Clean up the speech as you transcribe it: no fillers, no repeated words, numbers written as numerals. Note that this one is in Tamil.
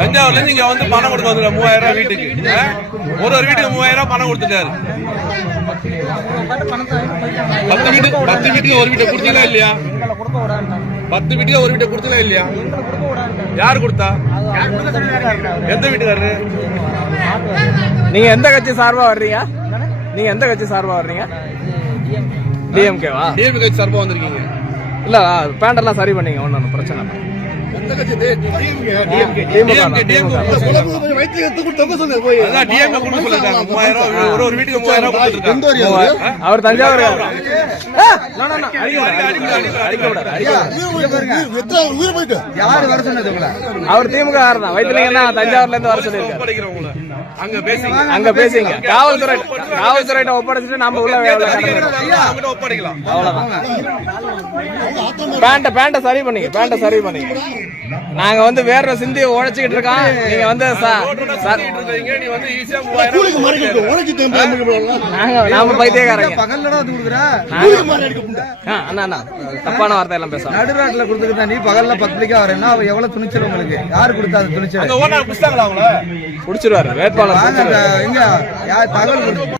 தஞ்சாவூர்ல நீங்க வந்து பணம் கொடுத்து வந்துருக்க 3000 வீட்டுக்கு ஒரு வீட்டுக்கு 3000 பணம் கொடுத்துட்டாரு. 10 வீட்டுக்கு ஒரு வீட்டை கொடுத்தீங்களா இல்லையா? 10 வீட்டுக்கு ஒரு வீட்டை கொடுத்தீங்களா இல்லையா? யாரு கொடுத்தா? எந்த வீட்டுக்காரரு? நீங்க எந்த கட்சி சார்பா வர்றீங்க? நீங்க எந்த கட்சி சார்பா வர்றீங்க? டிஎம்கேவா? டிஎம்கே கட்சி சார்பா வந்திருக்கீங்க. இல்ல பேண்டெல்லாம் சரி பண்ணீங்க, ஒன்றும் பிரச்சனை இல்லை. எந்த கட்சி? டிஎம்கே. ஒரு வீட்டுக்கு 3000 கொடுத்துருக்காங்க. அவர் தஞ்சாவூர். அவர் திமுக தான். வைத்திலிங்கன்னா தஞ்சாவூர்ல இருந்து வர சொல்லியிருக்காரு. அங்க பேசிங்க. காவல்துறையிட்ட ஒப்படைச்சிட்டு நாம உள்ள ஒப்படைக்கலாம். பேண்ட சரி பண்ணீங்க. நாங்க வந்து வேற சிந்தி உழைச்சிக்கிட்டு இருக்கோம். நீங்க வந்து நாம பைத்தியக்காரங்க. தப்பான வார்த்தை எல்லாம் பேச நடுராட்டில் கொடுத்துக்கிட்டா நீ பகல்ல 10 மணிக்கு வரேன்னா எவ்வளவு துணிச்சல் உங்களுக்கு? யாரு கொடுத்தா அது துணிச்சல்? குடிச்சிருவாரு வேட்பாளர். எங்க தகவல்